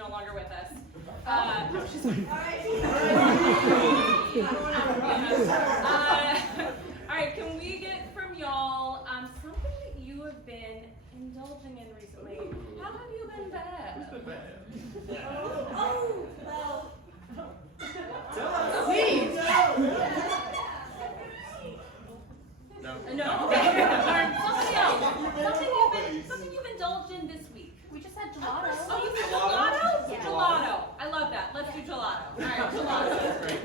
no longer with us. All right, can we get from y'all something that you have been indulging in recently? How have you been bad? Who's been bad? Well. Tell us. Please. No. No. Okay. Something else. Something you've indulged in this week. We just had gelato. Oh, you said gelato? Yeah. Gelato. I love that. Let's do gelato. All right, gelato. Great.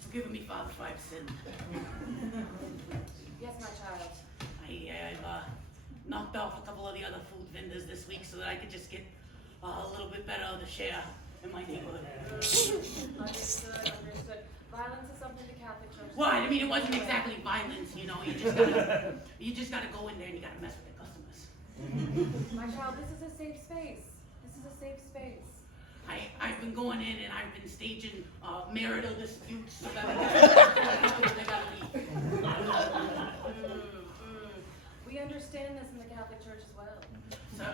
Forgive me, Father, for I've sinned. Yes, my child. I've knocked off a couple of the other food vendors this week so that I could just get a little bit better of the share in my neighborhood. Understood. Violence is something the Catholic Church. Well, I mean, it wasn't exactly violence, you know. You just gotta go in there and you gotta mess with the customers. My child, this is a safe space. This is a safe space. I've been going in and I've been staging marital disputes so that they gotta leave. We understand this in the Catholic Church as well. So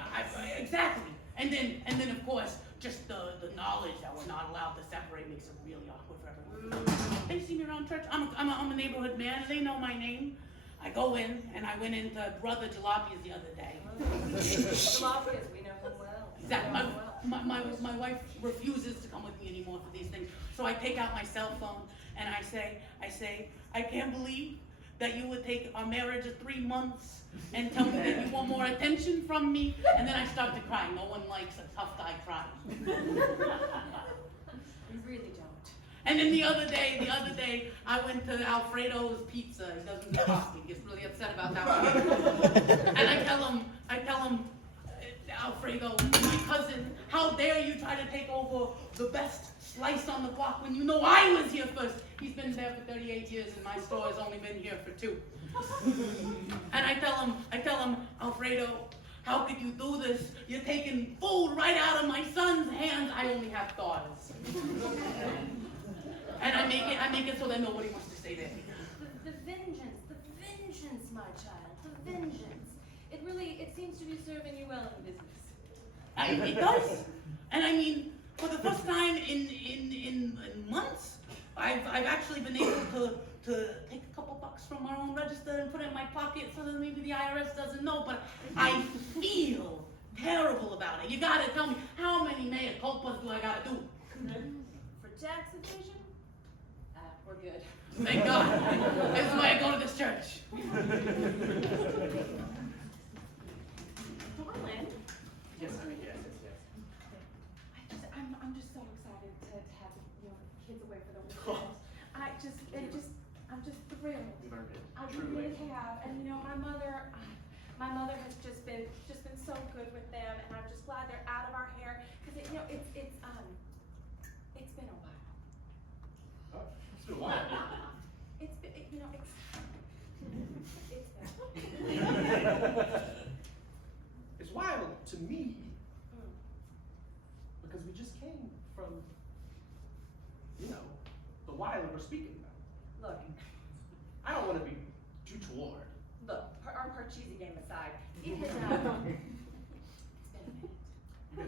exactly. And then of course, just the knowledge that we're not allowed to separate makes it really awkward for everyone. They see me around church. I'm a neighborhood man. They know my name. I go in and I went into Brother Jalape's the other day. Jalape's, we know him well. Exactly. My wife refuses to come with me anymore for these things. So I take out my cell phone and I say, I can't believe that you would take our marriage of 3 months and tell me that you want more attention from me. And then I start to cry. No one likes a tough guy crying. We really don't. And then the other day, I went to Alfredo's Pizza. He doesn't get coffee. He gets really upset about that one. And I tell him, Alfredo, my cousin, how dare you try to take over the best slice on the block when you know I was here first. He's been there for 38 years and my store has only been here for 2. And I tell him, Alfredo, how could you do this? You're taking food right out of my son's hands. I only have daughters. And I make it so that nobody wants to stay there. The vengeance, my child, the vengeance. It seems to be serving you well in business. It does. And I mean, for the first time in months, I've actually been able to take a couple bucks from our own register and put it in my pocket so that maybe the IRS doesn't know, but I feel terrible about it. You gotta tell me, how many mea culpas do I gotta do? For tax evasion? We're good. Thank God. This is why I go to this church. Darlin, Yes, I mean, yes. I'm just so excited to have kids away for the weekend. I'm just thrilled. We've earned it. I Truly. really have, and my mother has just been so good with them, and I'm just glad they're out of our hair because it's been a while. Oh, it's been a while. It's been it's been. It's wild to me because we just came from, the wild we're speaking about. Look, I don't want to be too toward. our cheesy game aside, it has it's been a minute. You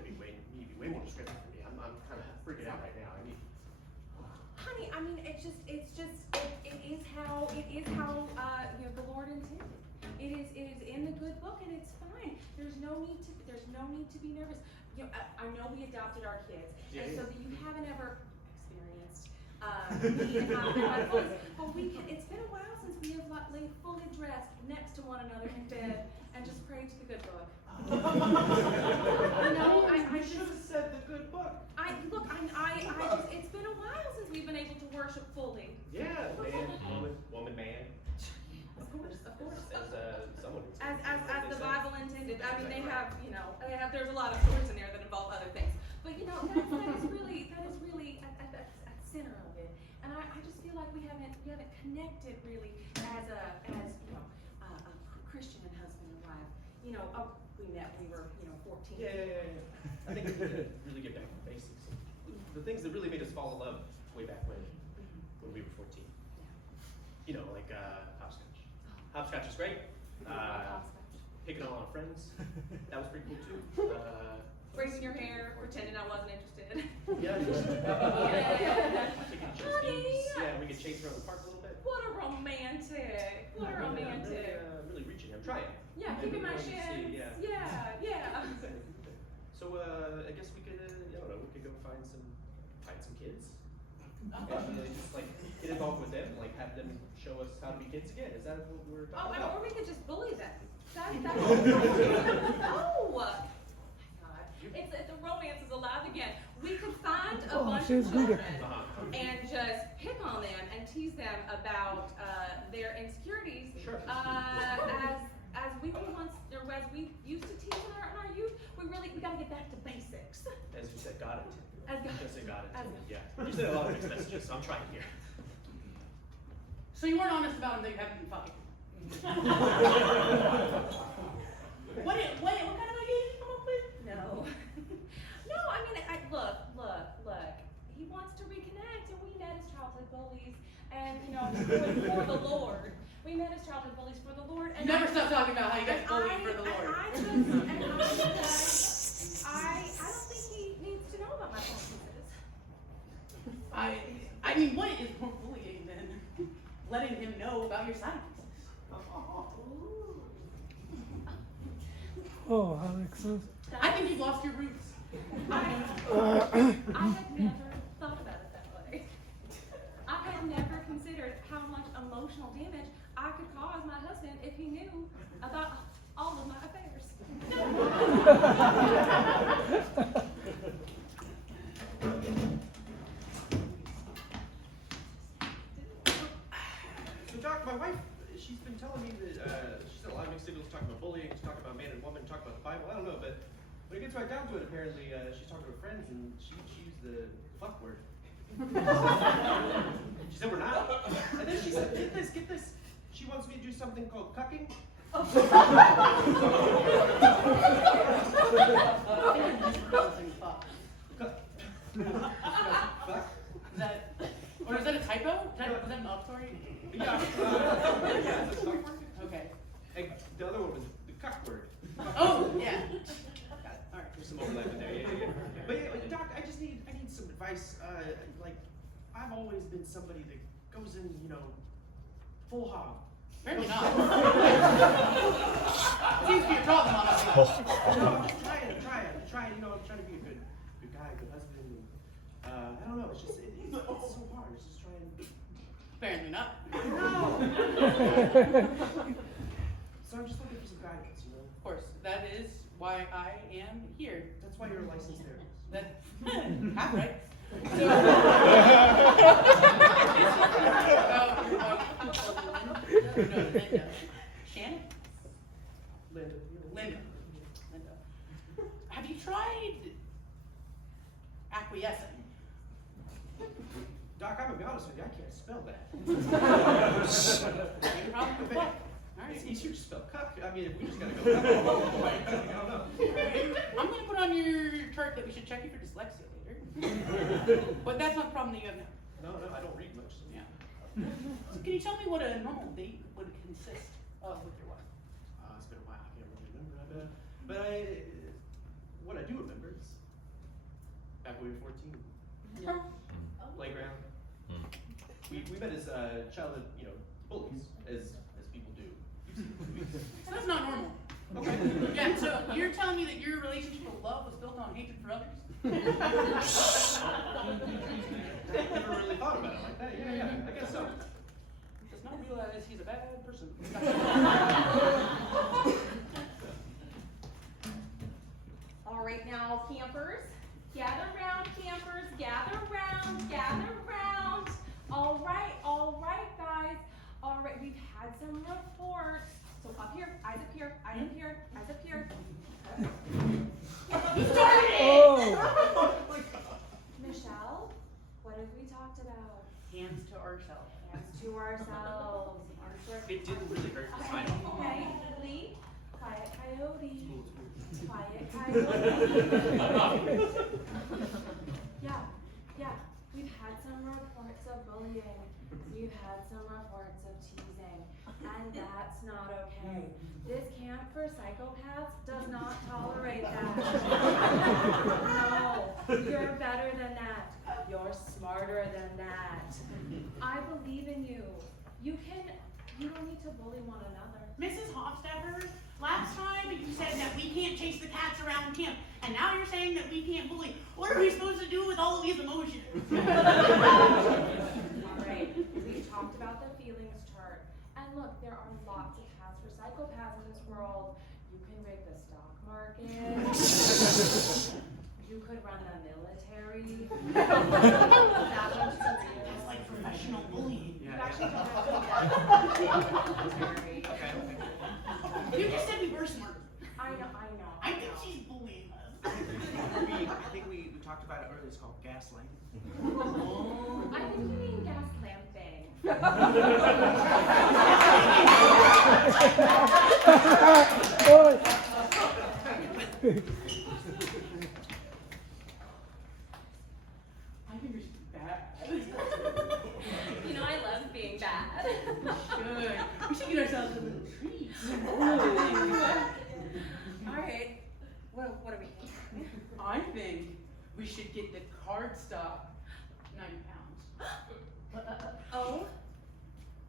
need to be way more descriptive for me. I'm kind of freaking out right now. Honey, I mean, it is how the Lord intended. It is in the good book, and it's fine. There's no need to be nervous. I know we adopted our kids, and so that you haven't ever experienced me and my boys, but it's been a while since we have laid fully dressed next to one another in bed and just prayed to the good book. I should have said the good book. It's been a while since we've been able to worship fully. Yeah, woman, man. Of course. As someone. As the Bible intended. I mean, they have, there's a lot of stories in there that involve other things. But that is really at the center of it. And I just feel like we haven't connected really as a Christian and husband and wife. We met when we were 14. Yeah. I think we need to really get back to the basics. The things that really made us fall in love way back when we were 14. you know, like hopscotch. Hopscotch is great. Picking on our friends, that was pretty cool too. Braiding your hair, pretending I wasn't interested. Yeah, just taking Honey. Yeah, we could chase around the park a little bit. What a romantic. What a romantic. I'm really reaching. I'm trying. Yeah, keeping my Everyone shins. can see, Yeah, yeah. So I guess we could, I don't know, we could go find some kids. And really just like get involved with them, like have them show us how to be kids again. Is that what we're Oh, talking and, about? or we could just bully them. Oh my God. It's the romance is alive again. We could find a bunch of children and just pick on them and tease them about their insecurities. Sure. As we were once, or as we used to tease in our youth, we gotta get back to basics. As you said, got it. As God. Just said got it. As Yeah. You said a lot of mixed messages, so I'm trying here. So you weren't honest about them that you haven't been fucking. What kind of idea did you come up with? No. No, I mean, look. He wants to reconnect, and we met as childhood bullies, and for the Lord. We met as childhood bullies for the Lord, and Never stop talking about how you guys bullied for the Lord. I don't think he needs to know about my practices. I mean, what is more bullying than letting him know about your side pieces? Oh, Alexis. I think you've lost your roots. I had never thought about it that way. I had never considered how much emotional damage I could cause my husband if he knew about all of my affairs. So Doc, my wife, she's been telling me that she's got a lot of mixed signals talking about bullying, she's talking about man and woman, talking about the Bible, I don't know, but when it gets right down to it, apparently she's talking to her friends and she used the fuck word. She said we're not. And then she said, get this. She wants me to do something called cucking. Cuck? Is that, or is that a typo? Was that an off story? Yeah. That's a cuck word. Okay. And the other one was the cuck word. Oh, yeah. All right. There's some overlap in there, yeah. But yeah, Doc, I need some advice. Like, I've always been somebody that goes in, full hog. Apparently not. Seems to be a problem, honestly. No, I'm just trying. I'm trying to be a good guy, good husband. And, I don't know. It's just it's so hard. It's just trying. Apparently not. No. So I'm just looking for some guidance, Of course, that is why I am here. That's why you're a licensed therapist. That half right. Linda. Shannon? Linda. Have you tried acquiescing? Doc, I'm gonna be honest with you. I can't spell that. Any problem with what? All It's right. easier to spell cuck. I mean, if we just gotta go cuck, I don't know. I'm gonna put on your chart that we should check you for dyslexia later. But that's not a problem that you have now. No, I don't read much. So. Yeah. So can you tell me what a normal date would consist of with your wife? It's been a while. I can't really remember. But what I do remember is back when we were 14. Yeah. Playground. We met as childhood, bullies, as people do. You've seen the movies. That's not normal. Okay. Yeah, so you're telling me that your relationship with love was built on hatred for others? I never really thought about it like that. Yeah, I guess so. Does not realize he's a bad person. All right, now, campers, gather round, campers, gather round, gather round. All right, guys. All right, we've had some reports. So up here, eyes up here, eyes up here, eyes up here. You started it! Oh, Michelle, what have we talked about? Hands to ourselves. Hands to ourselves. It didn't really hurt the time. Okay, Lee, quiet coyote. Quiet coyote. Yeah, We've had some reports of bullying. We've had some reports of teasing. And that's not okay. This camp for psychopaths does not tolerate that. No, you're better than that. You're smarter than that. I believe in you. You don't need to bully one another. Mrs. Hofstadter, last time you said that we can't chase the cats around camp, and now you're saying that we can't bully. What are we supposed to do with all of these emotions? Alright, we talked about the feelings chart. And look, there are lots of paths for psychopaths in this world. You can rig the stock market. You could run the military. That one's for you. That's like professional bullying. You actually don't have to do that. Okay. You just said we were smart. I know. I think she's bullying us. I think we talked about it earlier. It's called gaslighting. I think you mean gas lamping. I think we should be bad. You know, I love being bad. Good. We should get ourselves a little treat. Alright. What are we thinking? I think we should get the cardstock. £90. Oh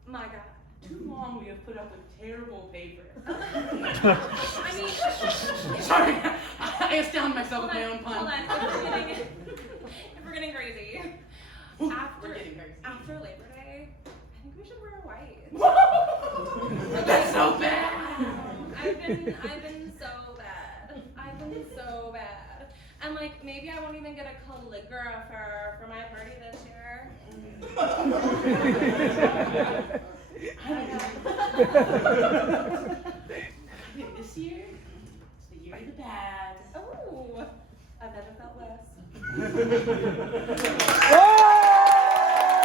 my god. Too long we have put up with terrible paper. I mean, Sorry, I astound myself with my own pun. hold on. If we're getting crazy. We're getting crazy. After Labor Day, I think we should wear white. That's so bad. I've been so bad. I've been so bad. And like, maybe I won't even get a calligrapher for my party this year. I think this year, it's the year of the bad. Oh, I've never felt less. Oh!